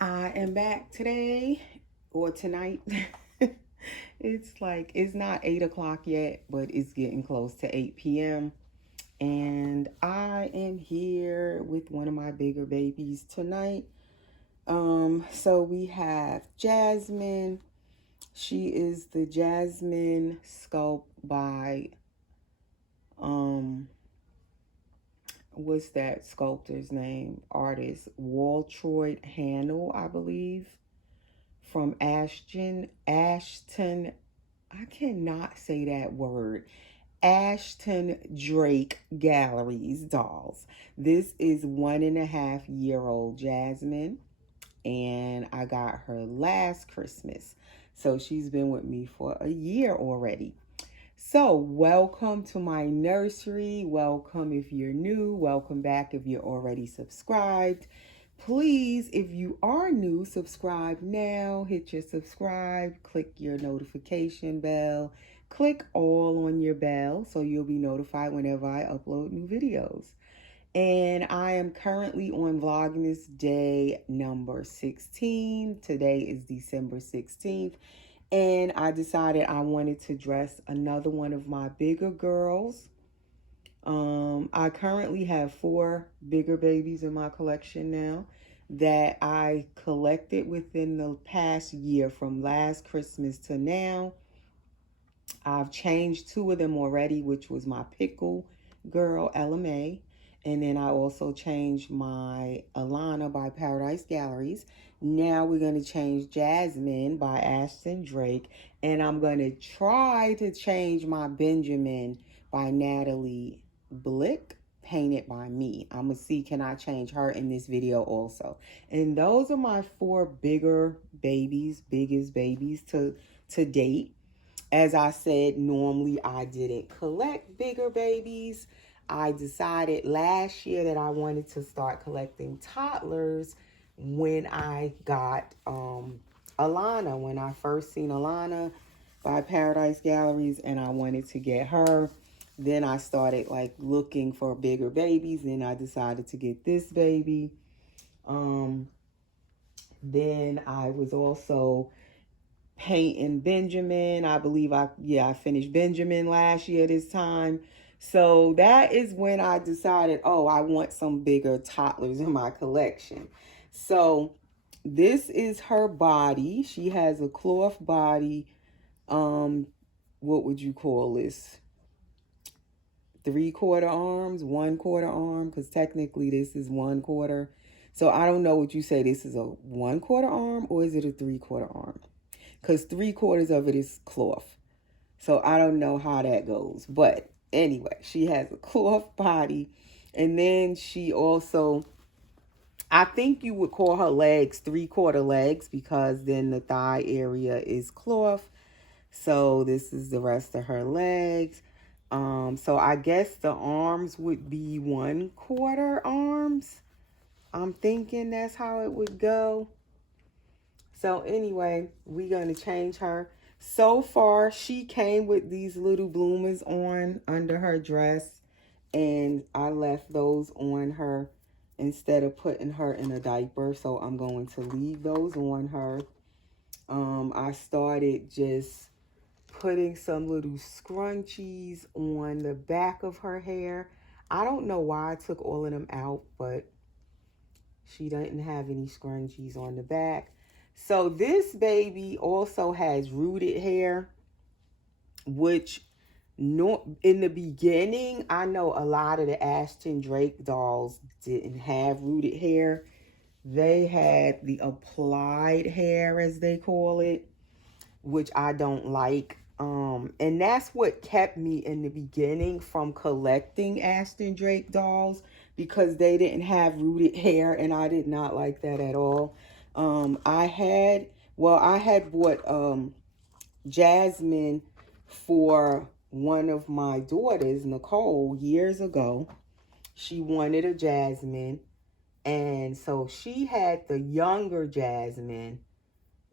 I am back today or tonight. It's not 8 o'clock yet, but it's getting close to 8 p.m. And I am here with one of my bigger babies tonight. So we have Jasmine. She is the Jasmine sculpt by what's that sculptor's name? Artist Waltroyd Handel, I believe. From Ashton, I cannot say that word. Ashton Drake Galleries dolls. This is 1.5-year-old Jasmine, and I got her last Christmas. So she's been with me for a year already. So welcome to my nursery. Welcome if you're new. Welcome back if you're already subscribed. Please, if you are new, subscribe now. Hit your subscribe, click your notification bell, click all on your bell so you'll be notified whenever I upload new videos. And I am currently on Vlogmas day number 16. Today is December 16th. And I decided I wanted to dress another one of my bigger girls. I currently have 4 bigger babies in my collection now that I collected within the past year from last Christmas to now. I've changed 2 of them already, which was my pickle girl, Ella May. And then I also changed my Alana by Paradise Galleries. Now we're going to change Jasmine by Ashton Drake. And I'm going to try to change my Benjamin by Natalie Blick, painted by me. I'm going to see, can I change her in this video also? And those are my 4 bigger babies, biggest babies to date. As I said, normally I didn't collect bigger babies. I decided last year that I wanted to start collecting toddlers when I got Alana, when I first seen Alana by Paradise Galleries, and I wanted to get her. Then I started like looking for bigger babies, and I decided to get this baby. Then I was also painting Benjamin. I believe I finished Benjamin last year this time. So that is when I decided, oh, I want some bigger toddlers in my collection. So this is her body. She has a cloth body. What would you call this? 3/4 arms, 1/4 arm, because technically this is 1/4. So I don't know what you say. This is a 1/4 arm or is it a 3/4 arm? Because 3/4 of it is cloth. So I don't know how that goes. But anyway, she has a cloth body. And then she also, I think you would call her legs 3/4 legs, because then the thigh area is cloth. So this is the rest of her legs. So I guess the arms would be 1/4 arms. I'm thinking that's how it would go. So anyway, we're going to change her. So far, she came with these little bloomers on under her dress. And I left those on her instead of putting her in a diaper. So I'm going to leave those on her. I started just putting some little scrunchies on the back of her hair. I don't know why I took all of them out, but she didn't have any scrunchies on the back. So this baby also has rooted hair, which in the beginning, I know a lot of the Ashton Drake dolls didn't have rooted hair. They had the applied hair, as they call it, which I don't like. And that's what kept me in the beginning from collecting Ashton Drake dolls, because they didn't have rooted hair, and I did not like that at all. I had bought Jasmine for one of my daughters, Nicole, years ago. She wanted a Jasmine, and so she had the younger Jasmine.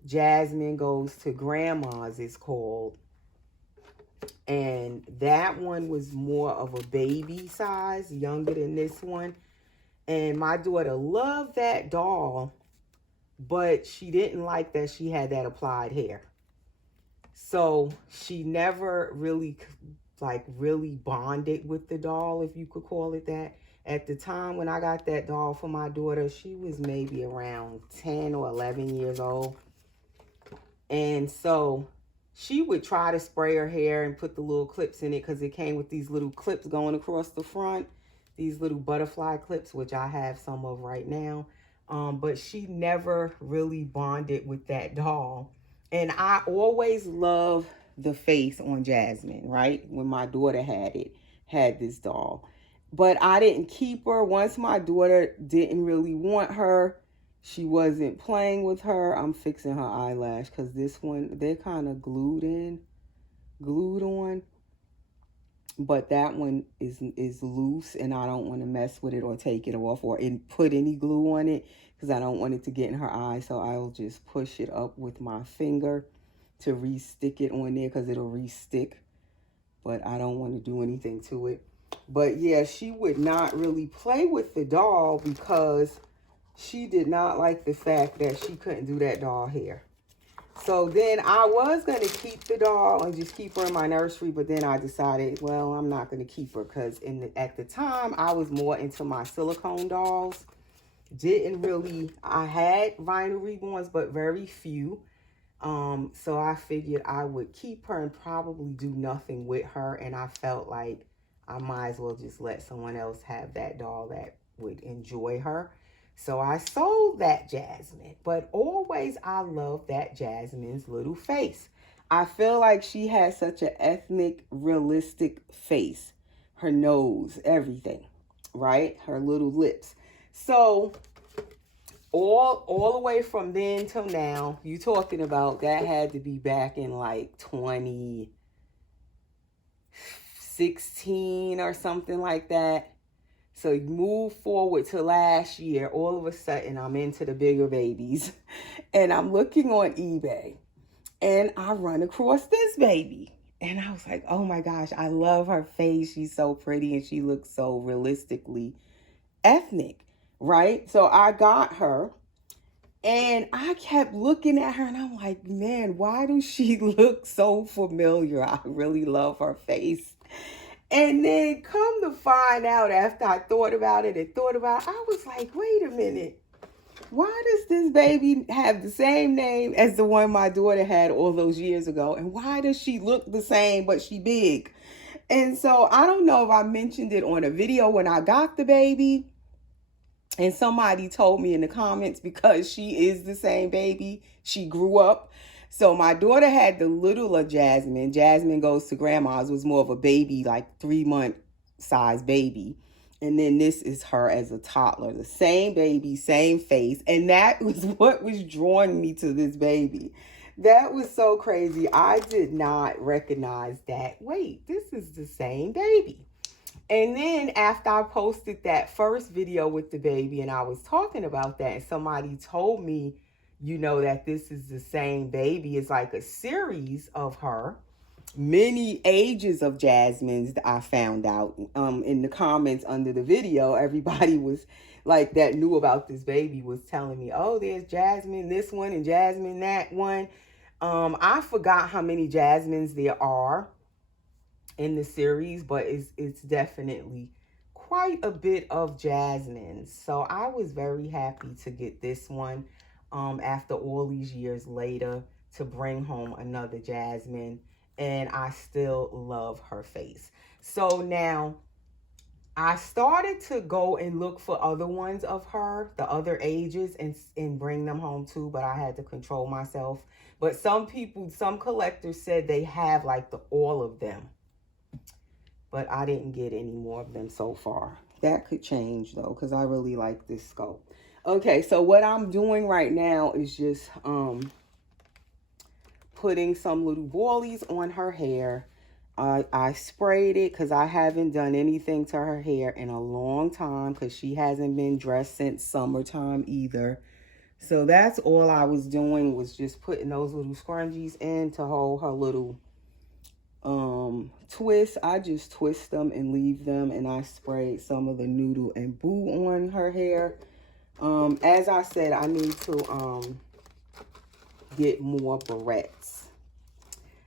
Jasmine Goes to Grandma's, it's called. And that one was more of a baby size, younger than this one. And my daughter loved that doll. but she didn't like that she had that applied hair. So she never really really bonded with the doll, if you could call it that. At the time when I got that doll for my daughter, she was maybe around 10 or 11 years old. And so she would try to spray her hair and put the little clips in it, because it came with these little clips going across the front, these little butterfly clips, which I have some of right now. But she never really bonded with that doll. And I always love the face on Jasmine, right? When my daughter had this doll. But I didn't keep her. Once my daughter didn't really want her, she wasn't playing with her. I'm fixing her eyelash because this one, they're kind of glued on. But that one is loose, and I don't want to mess with it or take it off or put any glue on it, because I don't want it to get in her eye. So I'll just push it up with my finger to re-stick it on there, because it'll re-stick. But I don't want to do anything to it. But yeah, she would not really play with the doll because she did not like the fact that she couldn't do that doll hair. So then I was going to keep the doll and just keep her in my nursery. But then I decided, well, I'm not going to keep her, because at the time I was more into my silicone dolls. I had vinyl reborns, but very few. So I figured I would keep her and probably do nothing with her. And I felt like I might as well just let someone else have that doll that would enjoy her. So I sold that Jasmine, but always I love that Jasmine's little face. I feel like she has such an ethnic, realistic face. Her nose, everything, right? Her little lips. So all the way from then till now, you talking about that had to be back in like 2016 or something like that. So you move forward to last year, all of a sudden I'm into the bigger babies and I'm looking on eBay and I run across this baby. And I was like, oh my gosh, I love her face. She's so pretty and she looks so realistically ethnic, right? So I got her and I kept looking at her and I'm like, man, why does she look so familiar? I really love her face. And then come to find out, after I thought about it, I was like, wait a minute. Why does this baby have the same name as the one my daughter had all those years ago? And why does she look the same, but she big? And so I don't know if I mentioned it on a video when I got the baby. And somebody told me in the comments, because she is the same baby, she grew up. So my daughter had the littler Jasmine. Jasmine Goes to Grandma's was more of a baby, like 3-month size baby. And then this is her as a toddler. The same baby, same face. And that was what was drawing me to this baby. That was so crazy. I did not recognize that. Wait, this is the same baby. And then after I posted that first video with the baby and I was talking about that, and somebody told me, you know, that this is the same baby. It's like a series of her. Many ages of Jasmine's, I found out in the comments under the video. Everybody was like, that knew about this baby, was telling me, oh, there's Jasmine this one and Jasmine that one. I forgot how many Jasmines there are in the series, but it's definitely quite a bit of Jasmine. So I was very happy to get this one after all these years later, to bring home another Jasmine, and I still love her face. So now I started to go and look for other ones of her, the other ages, and bring them home too, but I had to control myself. But some collectors said they have like all of them. But I didn't get any more of them so far. That could change though, because I really like this scope. Okay, so what I'm doing right now is just putting some little ballies on her hair. I sprayed it because I haven't done anything to her hair in a long time, because she hasn't been dressed since summertime either. So that's all I was doing, was just putting those little scrunchies in to hold her little twist. I just twist them and leave them, and I sprayed some of the Noodle and Boo on her hair. As I said, I need to get more barrettes.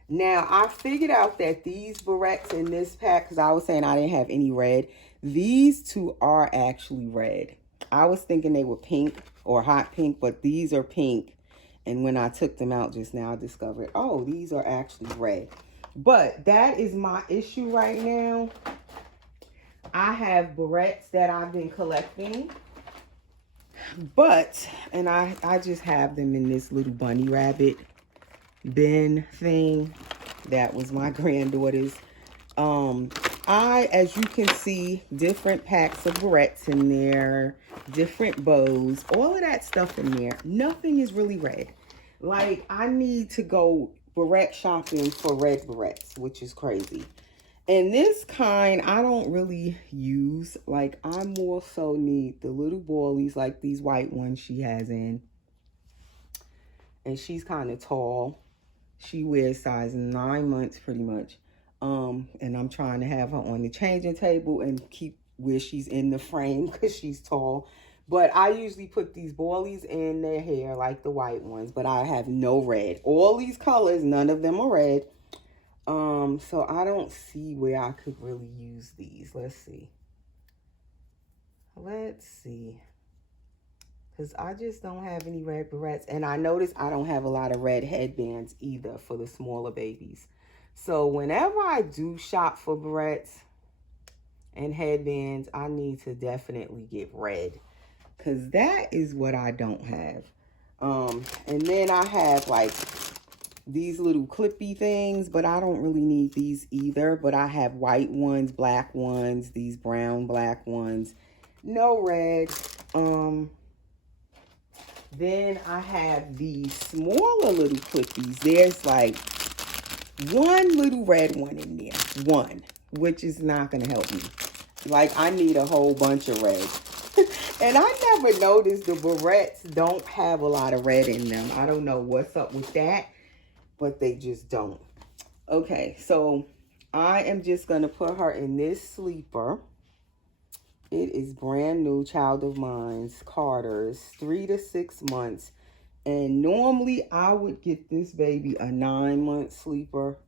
Now, I figured out that these barrettes in this pack, because I was saying I didn't have any red, these two are actually red. I was thinking they were pink or hot pink, but these are pink. And when I took them out just now, I discovered, oh, these are actually red. But that is my issue right now. I have barrettes that I've been collecting. But, and I just have them in this little bunny rabbit bin thing. That was my granddaughter's. As you can see, different packs of barrettes in there, different bows, all of that stuff in there. Nothing is really red. Like, I need to go barrette shopping for red barrettes, which is crazy. And this kind, I don't really use. Like, I more so need the little boilies, like these white ones she has in. And she's kind of tall. She wears size 9 months pretty much. And I'm trying to have her on the changing table and keep where she's in the frame because she's tall. But I usually put these boilies in their hair like the white ones, but I have no red. All these colors, none of them are red. So I don't see where I could really use these. Let's see. Because I just don't have any red barrettes. And I notice I don't have a lot of red headbands either for the smaller babies. So whenever I do shop for barrettes and headbands, I need to definitely get red. Because that is what I don't have. And then I have like these little clippy things, but I don't really need these either. But I have white ones, black ones, these brown, black ones. No red. Then I have these smaller little clippies. There's like one little red one in there. One, which is not going to help me. Like, I need a whole bunch of red. And I never noticed the barrettes don't have a lot of red in them. I don't know what's up with that, but they just don't. Okay, so I am just going to put her in this sleeper. It is brand new, child of mine's, Carter's, 3 to 6 months. And normally I would get this baby a 9-month sleeper,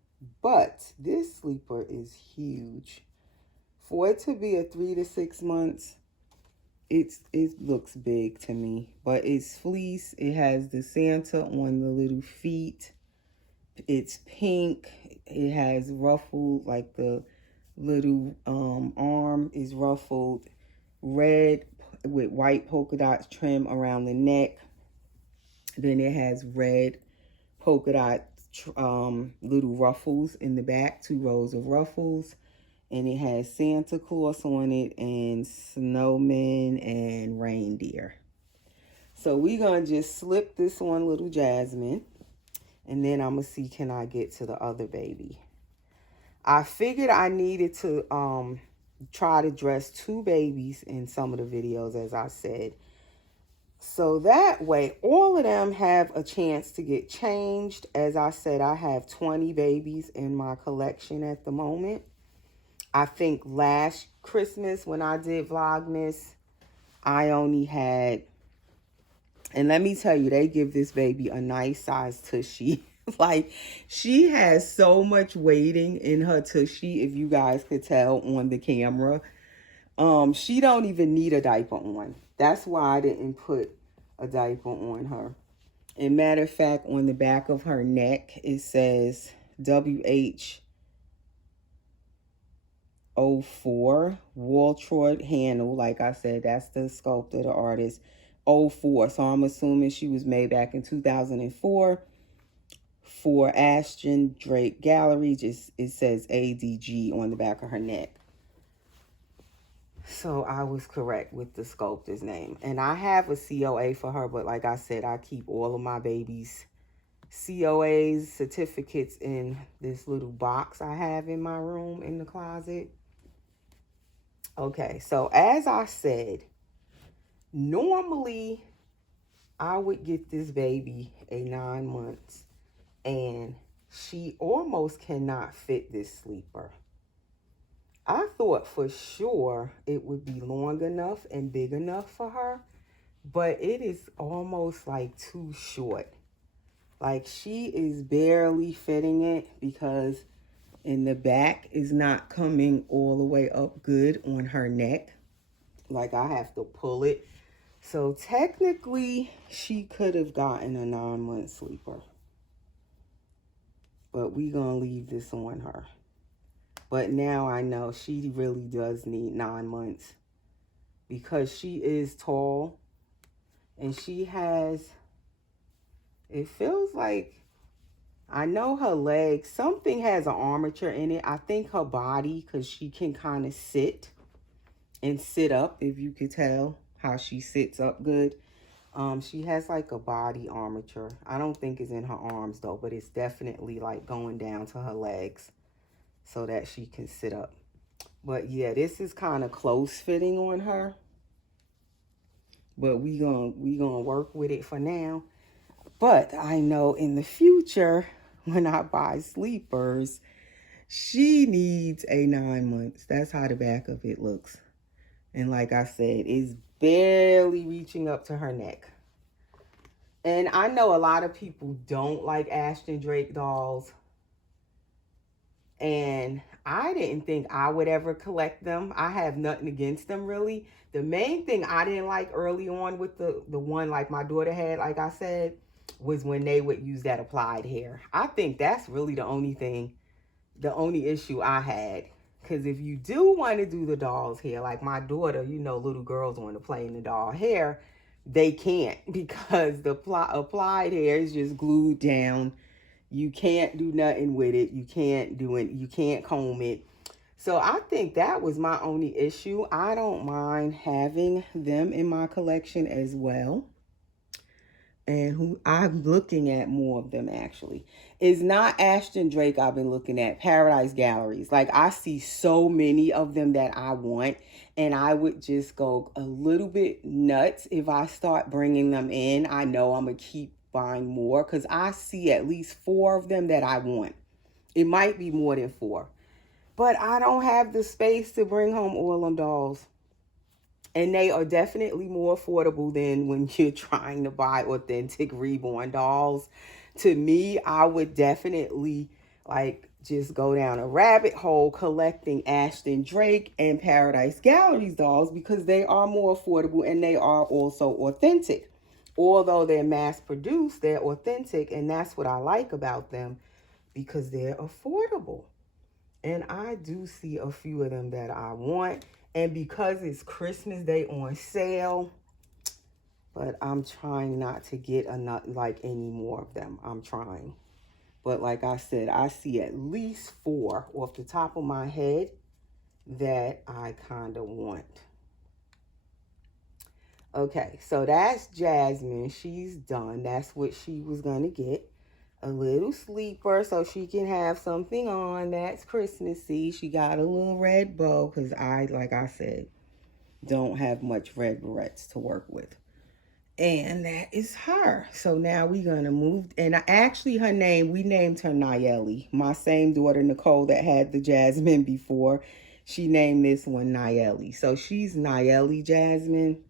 but this sleeper is huge. For it to be a 3 to 6 months, it looks big to me. But it's fleece. It has the Santa on the little feet. It's pink. It has ruffled, like the little arm is ruffled, red with white polka dots trim around the neck. Then it has red polka dot little ruffles in the back, 2 rows of ruffles. And it has Santa Claus on it and snowmen and reindeer. So we're going to just slip this one little Jasmine. And then I'm going to see, can I get to the other baby? I figured I needed to try to dress 2 babies in some of the videos, as I said. So that way, all of them have a chance to get changed. As I said, I have 20 babies in my collection at the moment. I think last Christmas when I did Vlogmas, I only had, and let me tell you, they give this baby a nice size tushy. Like, she has so much weighting in her tushy, if you guys could tell on the camera. She don't even need a diaper on. That's why I didn't put a diaper on her. And matter of fact, on the back of her neck, it says WH04 Waltraud handle. Like I said, that's the sculptor, the artist, 04. So I'm assuming she was made back in 2004 for Ashton Drake Gallery. Just, it says ADG on the back of her neck. So I was correct with the sculptor's name. And I have a COA for her, but like I said, I keep all of my babies' COAs, certificates in this little box I have in my room in the closet. Okay, so as I said, normally I would get this baby a 9 months, and she almost cannot fit this sleeper. I thought for sure it would be long enough and big enough for her, but it is almost like too short. Like she is barely fitting it because in the back is not coming all the way up good on her neck. Like I have to pull it. So technically she could have gotten a 9-month sleeper. But we gonna leave this on her. But now I know she really does need 9 months because she is tall and she has, it feels like, I know her legs, something has an armature in it. I think her body, because she can kind of sit and sit up, if you could tell how she sits up good. She has like a body armature. I don't think it's in her arms though, but it's definitely like going down to her legs so that she can sit up. But yeah, this is kind of close fitting on her. But we gonna work with it for now. But I know in the future, when I buy sleepers, she needs a 9 months. That's how the back of it looks. And like I said, it's barely reaching up to her neck. And I know a lot of people don't like Ashton Drake dolls. And I didn't think I would ever collect them. I have nothing against them, really. The main thing I didn't like early on with the one like my daughter had, like I said, was when they would use that applied hair. I think that's really the only thing, the only issue I had. Because if you do want to do the doll's hair, like my daughter, you know, little girls want to play in the doll hair, they can't because the applied hair is just glued down. You can't do nothing with it. You can't do it. You can't comb it. So I think that was my only issue. I don't mind having them in my collection as well. And who I'm looking at more of them actually. It's not Ashton Drake I've been looking at. Paradise Galleries. Like I see so many of them that I want. And I would just go a little bit nuts if I start bringing them in. I know I'm going to keep buying more because I see at least 4 of them that I want. It might be more than 4. But I don't have the space to bring home all them dolls. And they are definitely more affordable than when you're trying to buy authentic reborn dolls. To me, I would definitely like just go down a rabbit hole collecting Ashton Drake and Paradise Galleries dolls because they are more affordable and they are also authentic. Although they're mass produced, they're authentic, and that's what I like about them because they're affordable. And I do see a few of them that I want. And because it's Christmas Day on sale, but I'm trying not to get like any more of them. I'm trying. But like I said, I see at least 4 off the top of my head that I kind of want. Okay, so that's Jasmine. She's done. That's what she was going to get. A little sleeper so she can have something on that's Christmassy. She got a little red bow because like I said, don't have much red barrettes to work with. And that is her. So now we're going to move. And actually her name, we named her Nayeli. My same daughter, Nicole, that had the Jasmine before, she named this one Nayeli. So she's Nayeli Jasmine.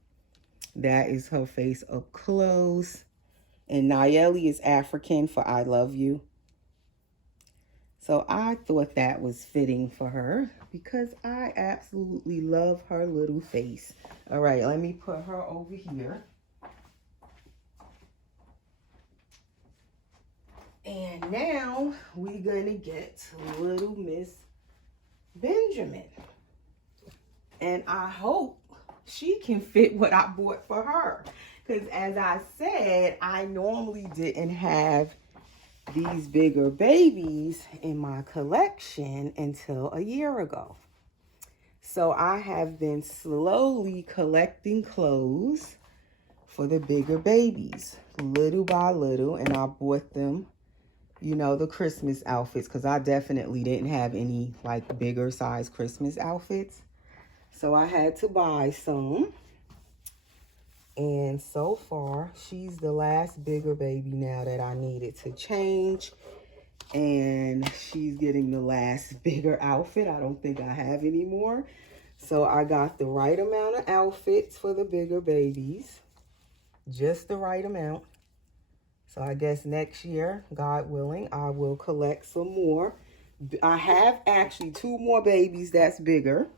That is her face up close. And Nayeli is African for I love you. So I thought that was fitting for her because I absolutely love her little face. All right, let me put her over here. And now we're going to get little Miss Benjamin. And I hope she can fit what I bought for her. Because as I said, I normally didn't have these bigger babies in my collection until a year ago. So I have been slowly collecting clothes for the bigger babies, little by little. And I bought them, you know, the Christmas outfits because I definitely didn't have any like bigger size Christmas outfits. So I had to buy some. And so far, she's the last bigger baby now that I needed to change. And she's getting the last bigger outfit. I don't think I have any more. So I got the right amount of outfits for the bigger babies. just the right amount. So I guess next year, God willing, I will collect some more. I have actually 2 more babies that's bigger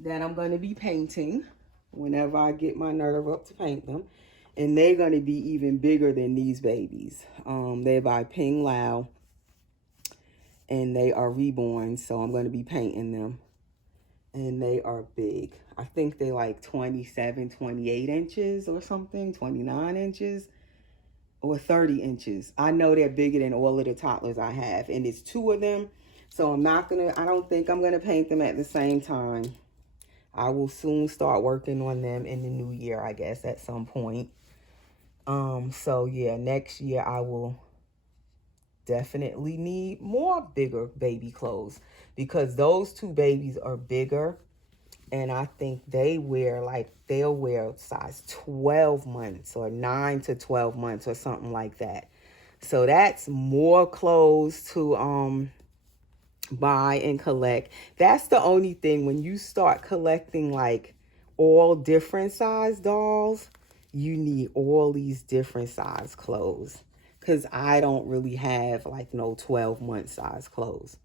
that I'm going to be painting whenever I get my nerve up to paint them. And they're going to be even bigger than these babies. They're by Ping Lao. And they are reborn, so I'm going to be painting them. And they are big. I think they like 27, 28 inches or something, 29 inches or 30 inches. I know they're bigger than all of the toddlers I have, and it's 2 of them. So I don't think I'm going to paint them at the same time. I will soon start working on them in the new year, I guess, at some point. So yeah, next year I will definitely need more bigger baby clothes because those 2 babies are bigger, and I think they'll wear size 12 months or 9 to 12 months or something like that. So that's more clothes to buy and collect. That's the only thing, when you start collecting like all different size dolls, you need all these different size clothes. Because I don't really have like no 12-month size clothes.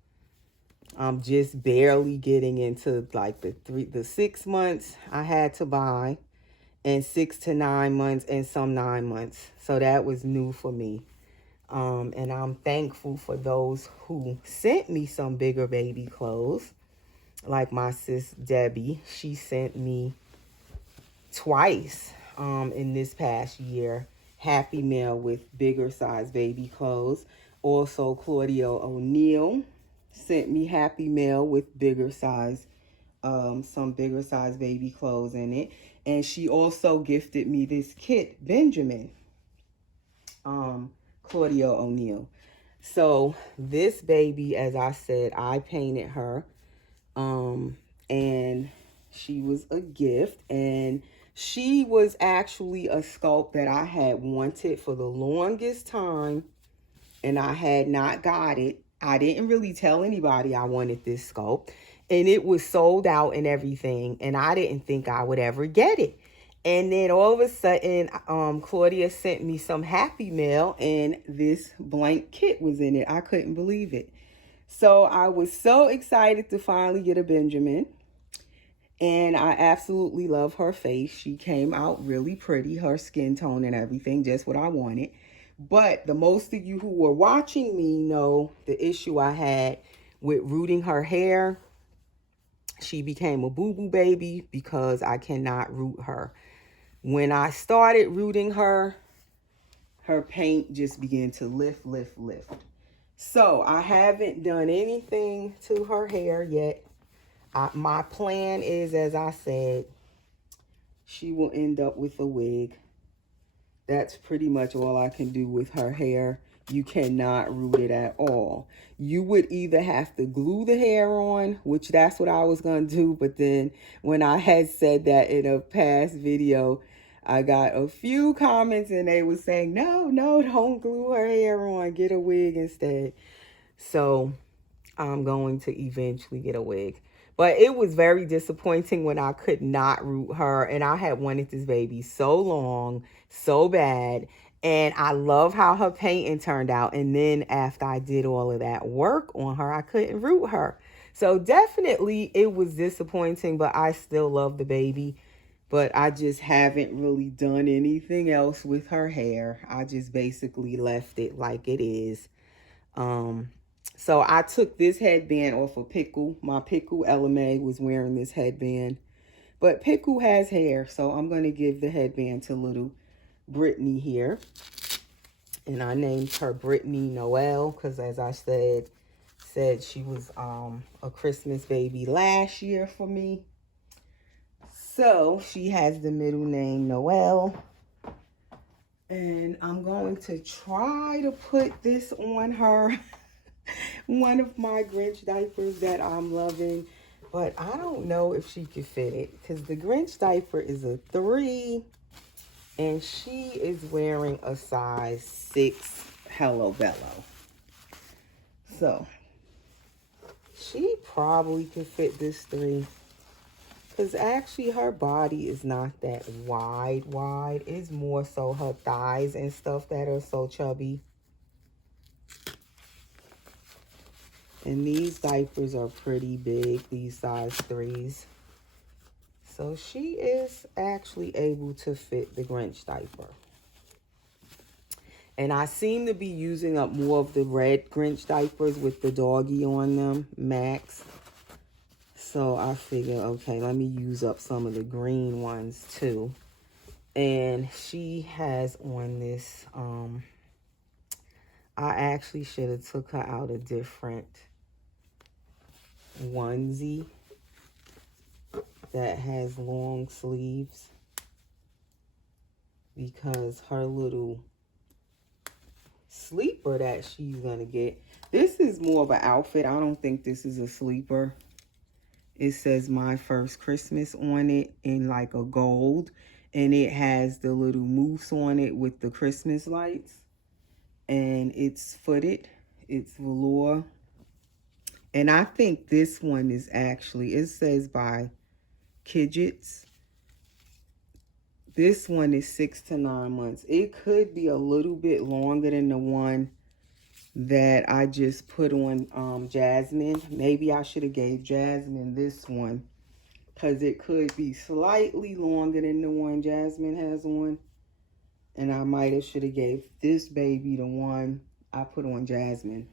I'm just barely getting into like the 6 months I had to buy, and 6 to 9 months, and some 9 months. So that was new for me. And I'm thankful for those who sent me some bigger baby clothes. Like my sis Debbie, she sent me twice in this past year Happy Meal with bigger size baby clothes. Also, Claudia O'Neill sent me Happy Meal with bigger size, some bigger size baby clothes in it. And she also gifted me this kit, Benjamin, Claudia O'Neill. So this baby, as I said, I painted her, and she was a gift, and she was actually a sculpt that I had wanted for the longest time, and I had not got it. I didn't really tell anybody I wanted this sculpt, and it was sold out and everything, and I didn't think I would ever get it. And then all of a sudden, Claudia sent me some Happy Mail, and this blank kit was in it. I couldn't believe it. So I was so excited to finally get a Benjamin. And I absolutely love her face. She came out really pretty, her skin tone and everything, just what I wanted. But the most of you who were watching me know the issue I had with rooting her hair. She became a boo-boo baby because I cannot root her. When I started rooting her, her paint just began to lift. So I haven't done anything to her hair yet. My plan is, as I said, she will end up with a wig. That's pretty much all I can do with her hair. You cannot root it at all. You would either have to glue the hair on, which that's what I was going to do. But then when I had said that in a past video, I got a few comments and they were saying, no, don't glue her hair on. Get a wig instead. So I'm going to eventually get a wig. But it was very disappointing when I could not root her. And I had wanted this baby so long, so bad. And I love how her painting turned out. And then after I did all of that work on her, I couldn't root her. So definitely it was disappointing, but I still love the baby. But I just haven't really done anything else with her hair. I just basically left it like it is. So I took this headband off of Pickle. My Pickle LMA was wearing this headband. But Pickle has hair, so I'm going to give the headband to little Brittany here. And I named her Brittany Noel because, as I said she was a Christmas baby last year for me. So she has the middle name Noel. And I'm going to try to put this on her. One of my Grinch diapers that I'm loving, but I don't know if she could fit it because the Grinch diaper is a 3 and she is wearing a size 6 Hello Bello. So she probably could fit this 3. Because actually her body is not that wide. It's more so her thighs and stuff that are so chubby. And these diapers are pretty big, these size 3s. So she is actually able to fit the Grinch diaper. And I seem to be using up more of the red Grinch diapers with the doggy on them, Max. So I figure, okay, let me use up some of the green ones too. And she has on this, I actually should have took her out a different onesie that has long sleeves, because her little sleeper that she's gonna get, this is more of an outfit. I don't think this is a sleeper. It says My First Christmas on it in like a gold, and it has the little moose on it with the Christmas lights, and it's footed, it's velour. And I think this one is actually, it says by Kidgets. This one is 6 to 9 months. It could be a little bit longer than the one that I just put on Jasmine. Maybe I should have gave Jasmine this one, because it could be slightly longer than the one Jasmine has on. And I might have should have gave this baby the one I put on Jasmine.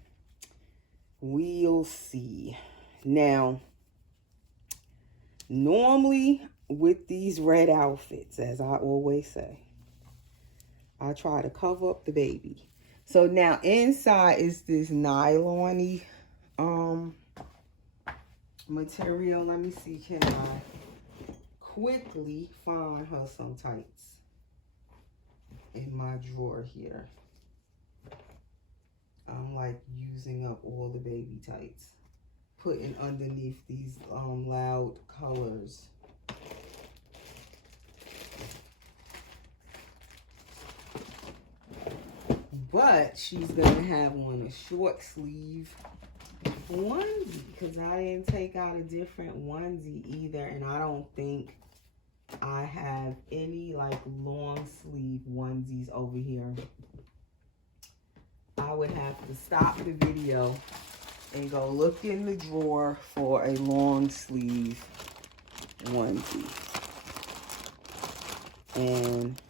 We'll see. Now, normally with these red outfits, as I always say, I try to cover up the baby. So now inside is this nylon-y material. Let me see, can I quickly find her some tights in my drawer here. I'm like using up all the baby tights, putting underneath these loud colors. But she's gonna have on a short sleeve onesie, because I didn't take out a different onesie either, and I don't think I have any like long sleeve onesies over here. I would have to stop the video and go look in the drawer for a long sleeve onesie. And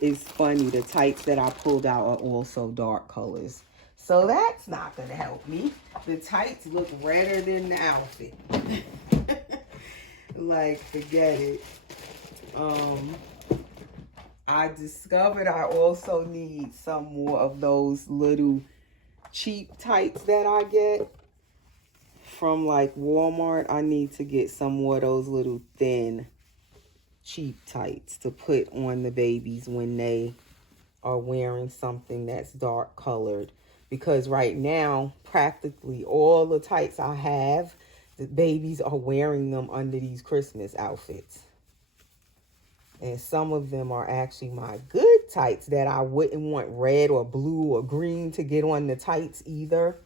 it's funny, the tights that I pulled out are also dark colors. So that's not gonna help me. The tights look redder than the outfit. Like, forget it. I discovered I also need some more of those little cheap tights that I get from like Walmart. I need to get some more of those little thin cheap tights to put on the babies when they are wearing something that's dark colored, because right now practically all the tights I have, the babies are wearing them under these Christmas outfits. And some of them are actually my good tights that I wouldn't want red or blue or green to get on the tights either.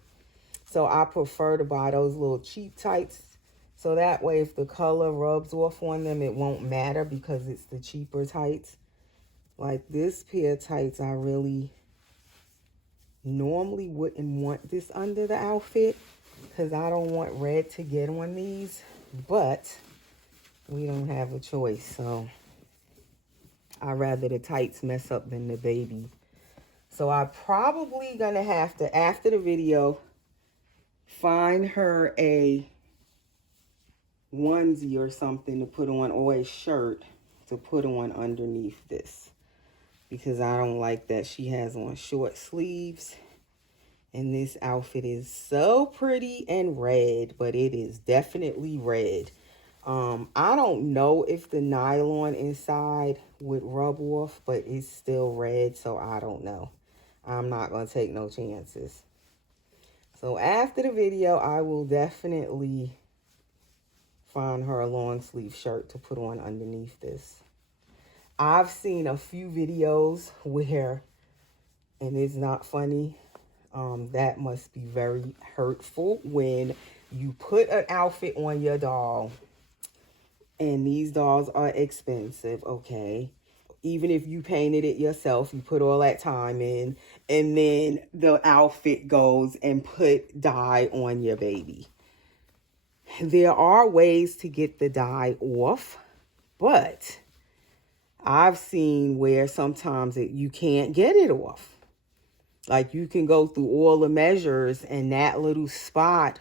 So I prefer to buy those little cheap tights, so that way if the color rubs off on them, it won't matter, because it's the cheaper tights. Like this pair of tights, I really normally wouldn't want this under the outfit, because I don't want red to get on these. But we don't have a choice, so I'd rather the tights mess up than the baby. So I'm probably gonna have to, after the video, find her a onesie or something to put on, or a shirt to put on underneath this, because I don't like that she has on short sleeves. And this outfit is so pretty and red, but it is definitely red. I don't know if the nylon inside would rub off, but it's still red, so I don't know. I'm not going to take no chances. So after the video, I will definitely find her a long sleeve shirt to put on underneath this. I've seen a few videos where, and it's not funny, that must be very hurtful, when you put an outfit on your doll And these dolls are expensive, okay? Even if you painted it yourself, you put all that time in, and then the outfit goes and put dye on your baby. There are ways to get the dye off, but I've seen where sometimes you can't get it off. Like you can go through all the measures and that little spot,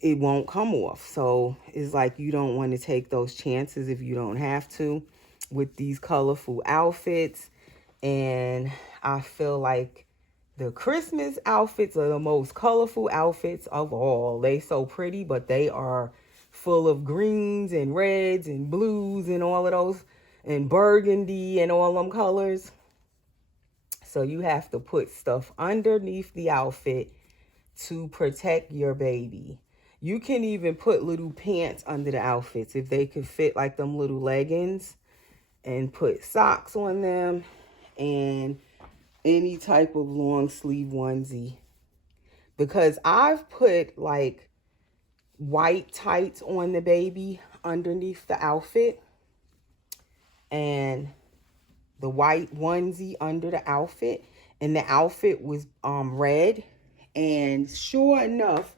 it won't come off. So it's like you don't want to take those chances if you don't have to with these colorful outfits. And I feel like the Christmas outfits are the most colorful outfits of all. They so pretty, but they are full of greens and reds and blues and all of those, and burgundy and all them colors. So you have to put stuff underneath the outfit to protect your baby. You can even put little pants under the outfits if they could fit like them little leggings, and put socks on them and any type of long sleeve onesie. Because I've put like white tights on the baby underneath the outfit and the white onesie under the outfit, and the outfit was red. And sure enough,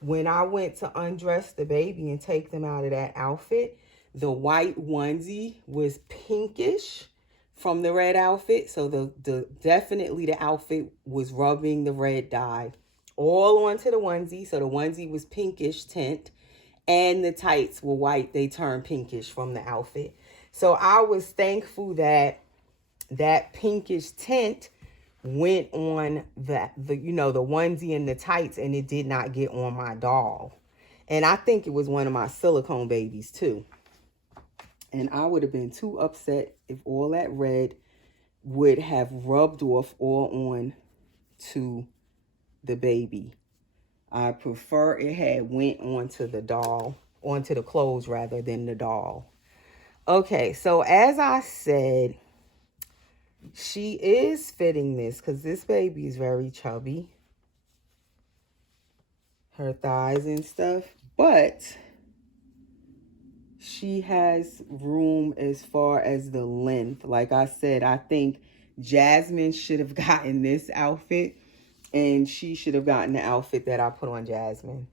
when I went to undress the baby and take them out of that outfit, the white onesie was pinkish from the red outfit. So definitely the outfit was rubbing the red dye all onto the onesie. So the onesie was pinkish tint and the tights were white. They turned pinkish from the outfit. So I was thankful that that pinkish tint went on the onesie and the tights, and it did not get on my doll. And I think it was one of my silicone babies too. And I would have been too upset if all that red would have rubbed off all on to the baby. I prefer it had went onto the doll, onto the clothes rather than the doll. Okay, so as I said, she is fitting this because this baby is very chubby. Her thighs and stuff. But she has room as far as the length. Like I said, I think Jasmine should have gotten this outfit, and she should have gotten the outfit that I put on Jasmine.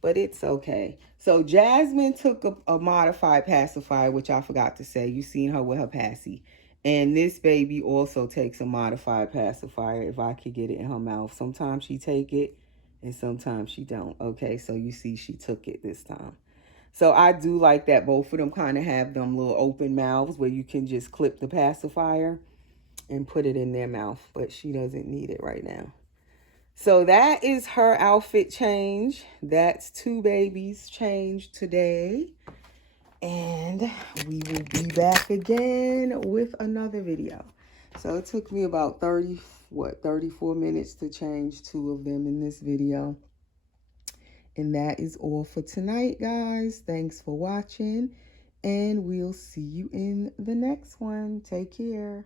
But it's okay. So Jasmine took a modified pacifier, which I forgot to say. You seen her with her passy. And this baby also takes a modified pacifier if I could get it in her mouth. Sometimes she take it and sometimes she don't. Okay, so you see she took it this time. So I do like that both of them kind of have them little open mouths where you can just clip the pacifier and put it in their mouth. But she doesn't need it right now. So that is her outfit change. That's two babies change today. And we will be back again with another video. So it took me about 34 minutes to change two of them in this video. And that is all for tonight, guys. Thanks for watching. And we'll see you in the next one. Take care.